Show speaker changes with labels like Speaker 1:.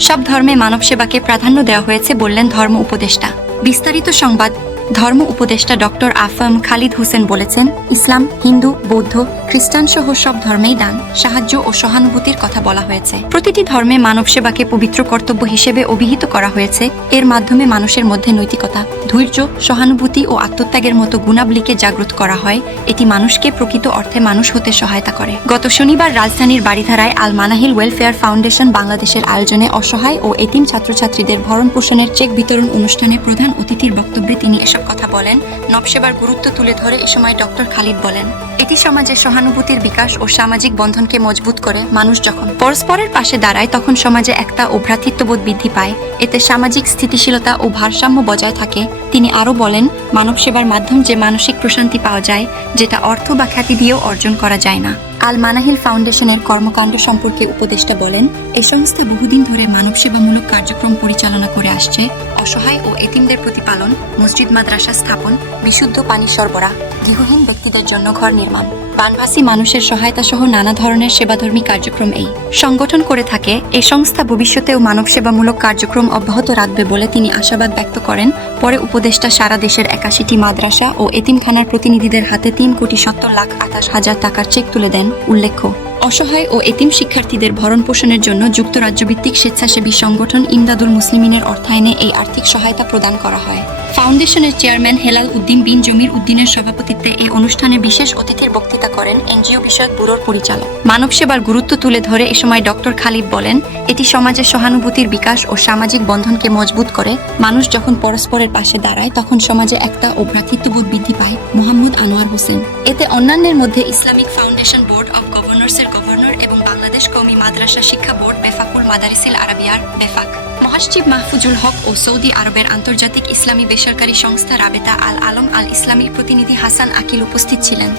Speaker 1: সব ধর্মে মানব সেবাকে প্রাধান্য দেওয়া হয়েছে বললেন ধর্ম উপদেষ্টা। বিস্তারিত সংবাদ ধর্ম উপদেষ্টা ডক্টর আফাম খালিদ হোসেন বলেছেন, ইসলাম, হিন্দু, বৌদ্ধ, খ্রিস্টান সহ সব ধর্মেই দান, সাহায্য ও সহানুভূতির কথা বলা হয়েছে। প্রতিটি ধর্মে মানব সেবাকে পবিত্র কর্তব্য হিসেবে অভিহিত করা হয়েছে। এর মাধ্যমে মানুষের মধ্যে নৈতিকতা, ধৈর্য, সহানুভূতি ও আত্মত্যাগের মতো গুণাবলীকে জাগ্রত করা হয়। এটি মানুষকে প্রকৃত অর্থে মানুষ হতে সহায়তা করে। গত শনিবার রাজধানীর বাড়িধারায় আল মানাহিল ওয়েলফেয়ার ফাউন্ডেশন বাংলাদেশের আয়োজনে অসহায় ও এতিম ছাত্রছাত্রীদের ভরণ পোষণের চেক বিতরণ অনুষ্ঠানে প্রধান অতিথির বক্তব্যে তিনি এসব কথা বলেন, নবসেবার গুরুত্ব তুলে ধরে এ সময় ডক্টর খালিদ বলেন, এটি সমাজে সহানুভূতির বিকাশ ও সামাজিক বন্ধনকে মজবুত করে মানুষ যখন পরস্পরের পাশে দাঁড়ায়, তখন সমাজে একটা ও ভ্রাতৃত্ববোধ বৃদ্ধি পায়। এতে সামাজিক স্থিতিশীলতা ও ভারসাম্য বজায় থাকে। তিনি আরও বলেন মানব সেবার মাধ্যম যে মানসিক প্রশান্তি পাওয়া যায়, যেটা অর্থ বা খ্যাতি দিয়েও অর্জন করা যায় না। আল মানাহিল ফাউন্ডেশনের কর্মকাণ্ড সম্পর্কে উপদেষ্টা বলেন এই সংস্থা বহুদিন ধরে মানব সেবামূলক কার্যক্রম পরিচালনা করে আসছে। অসহায় ও এতিমদের প্রতিপালন, মসজিদ, মাদ্রাসা স্থাপন, বিশুদ্ধ পানি সরবরাহ, গৃহহীন ব্যক্তিদের জন্য ঘর নির্মাণ। বানভাসী মানুষের সহায়তা সহ নানা ধরনের সেবাধর্মী কার্যক্রম এই। সংগঠন করে থাকে এই সংস্থা ভবিষ্যতেও মানব সেবামূলক কার্যক্রম অব্যাহত রাখবে বলে তিনি আশাবাদ ব্যক্ত করেন। পরে উপদেষ্টা সারা দেশের একাশিটি মাদ্রাসা ও এতিমখানার প্রতিনিধিদের হাতে তিন কোটি সত্তর লাখ আঠাশ হাজার টাকার চেক তুলে দেন, উল্লেখ্য। অসহায় ও এতিম শিক্ষার্থীদের ভরণ পোষণের জন্য যুক্তরাজ্য ভিত্তিক স্বেচ্ছাসেবী সংগঠন ইমদাদুল মুসলিমিনের অর্থায়নে এই আর্থিক সহায়তা প্রদান করা হয়। ফাউন্ডেশনের চেয়ারম্যান হেলাল উদ্দিন বিন জমির উদ্দিনের সভাপতিত্বে এই অনুষ্ঠানে বিশেষ অতিথির বক্তৃতা করেন এনজিও বিষয়ক ব্যুরোর পরিচালক। মানব সেবার গুরুত্ব তুলে ধরে এ সময় ডক্টর খালিদ বলেন, এটি সমাজে সহানুভূতির বিকাশ ও সামাজিক বন্ধনকে মজবুত করে। মানুষ যখন পরস্পরের পাশে দাঁড়ায়, তখন সমাজে একটা ও ভ্রাতৃত্ববোধ বৃদ্ধি পায়। মোহাম্মদ আনোয়ার হোসেন। এতে অন্যান্যের মধ্যে ইসলামিক ফাউন্ডেশন বোর্ড অব গভর্নর্সের গভর্নর এবং বাংলাদেশ কৌমি মাদ্রাসা শিক্ষা বোর্ড বেফাকুল মাদারিসিল আরাবিয়ার বেফাক। মহাসচিব মাহফুজুল হক ও সৌদি আরবের আন্তর্জাতিক ইসলামী বেসরকারি সংস্থা রাবেতা আল আলম আল ইসলামীর প্রতিনিধি হাসান আকিল উপস্থিত ছিলেন।